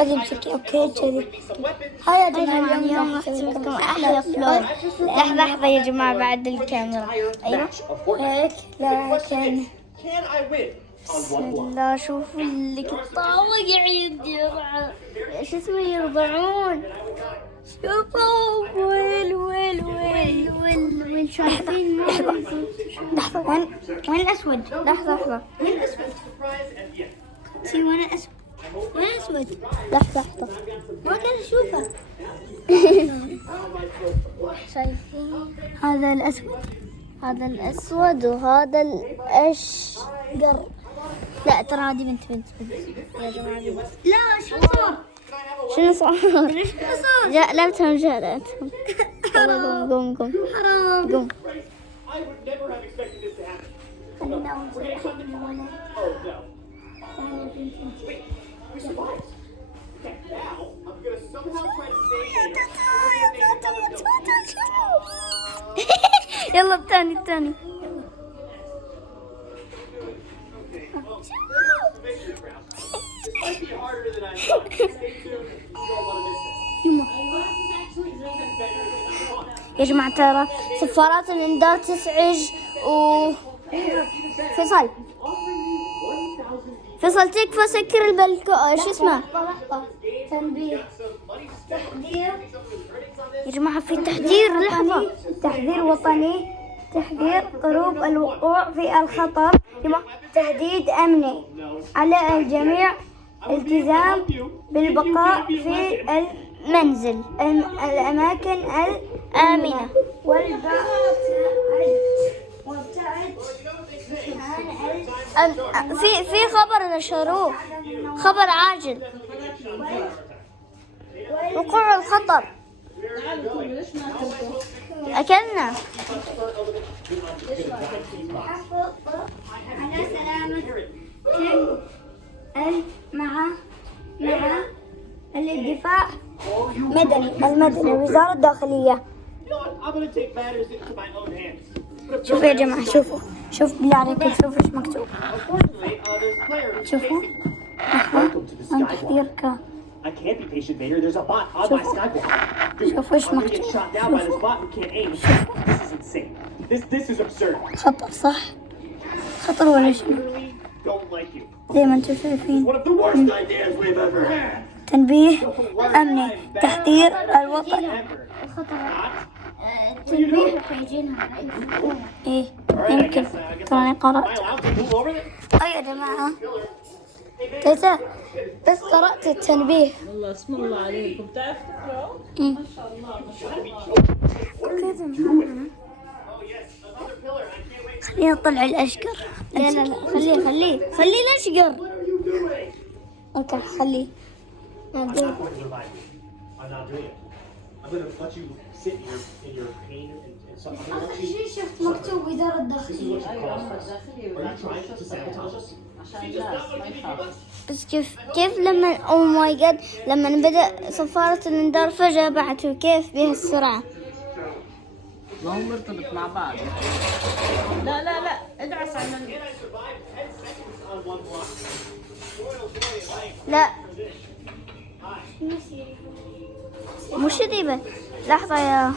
هذه امسكي اوكي كذي. هاي يا جماعة اليوم راح اسوي لكم احلى فلوق. لحظة يا جماعة بعد الكاميرا. ايوه هيك لكن بسم الله شوفوا اللي قطاوة قاعد يرضع شو اسمه يرضعون. شوفوا ويل شايفين لحظة وين الأسود؟ لحظة وين الأسود؟ وين الأسود؟ وين الأسود؟ لحظة ما قاعد أشوفه. شايفين هذا الأسود وهذا الأشقر. لا ترى هذه بنت يا جماعة بنت. لا شنو صار؟ جألتهم قوم حرام. يلا الثاني يا جماعة ترى سفارات الإنذار تزعج فيصل تكفى سكر البلكو شو اسمه تنبيه يا جماعة في تحذير. لحظة تحذير وطني تحذير قرب الوقوع في الخطر. تهديد أمني على الجميع التزام بالبقاء في المنزل الأماكن الآمنة في خبر نشروه خبر عاجل وقوع الخطر. أكلنا على سلامة مع الدفاع المدني وزارة الداخلية. شوفوا يا جماعة شوف بالله عليكم شوفوا ايش مكتوب. شوفوا عن تحذير I can't be patient, Vader. There's a bot on my skywalk. شوفوا ايش مكتوب. This is insane. This is absurd. خطر صح؟ خطر ولا شنو؟ زي ما انتم شايفين. One of the worst ideas we've ever had. تنبيه أمني تحذير الوطن. تنبيه إيه يمكن تراني قرأت. يا جماعة تيتا بس قرأت التنبيه. والله اسم الله عليكم تعرف تقرأ؟ ما شاء الله خلينا نطلع الأشقر. لا خليه الأشقر. اوكي خليه. I'm not doing it. I'm going to let you sit in your pain and suffering. آخر شيء شفت مكتوب وزارة الداخلية. بس كيف لما أو ماي جاد لما بدأ صفارة الإنذار فجأة بعته كيف بهالسرعة؟ ما هو مرتبط مع بعض. لا ادعس على لا مش ذيبة. لحظة يا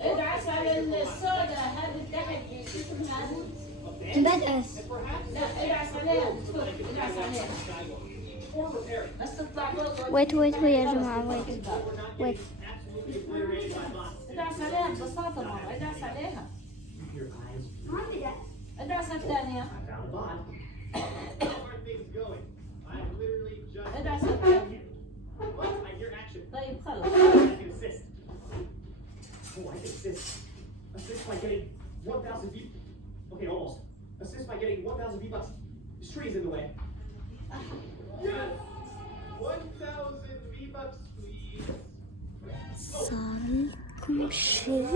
ادعس على السودا هذه تحت شو اسمها بدأس. لا ادعس عليها ادعس عليها بس تطلع فوق. ويت يا جماعة ويت ادعس عليها ببساطة ماما ادعس عليها. ادعس الثانية. ادعس الثانية. طيب خلص. Assist by getting 1,000 V. Okay, almost. Assist by getting 1,000 V-Bucks. This tree is in the way. Yes! 1,000 V-Bucks, please. صار لكم شيء.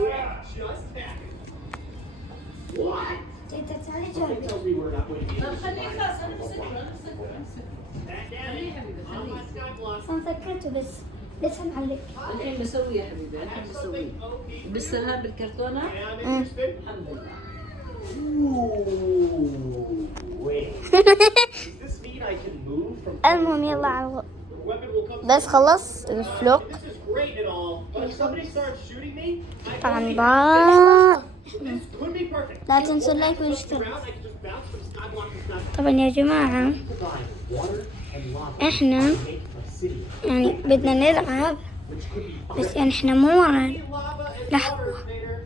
What? Something tells me we're not going to be able to خليه survive. خلاص انا بمسكه. خليه حبيبي خليه. أنا فكرته بس لسه معلق. الحين مسويه حبيبي الحين مسويه. بسرها بالكرتونة. الحمد لله. Wait. Does this mean I can move from المهم يلا على the weapon will come بس خلص الفلوق. This is great and all, but if somebody starts shooting me, I طبعا won't be بقى This could be perfect. لا تنسوا اللايك Around, والاشتراك. I can just bounce from skyblock to skyblock. طبعا يا جماعة Provide water and lava احنا to make a city, يعني بدنا نلعب which could be بس يعني احنا مو ورا. lava and لحظة. water Vader.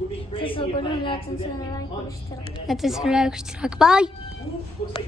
Would be great تنسوا if I لا accidentally تنسوا اللايك punched والاشتراك. and then لا تنسوا اللايك والاشتراك. باي. looks like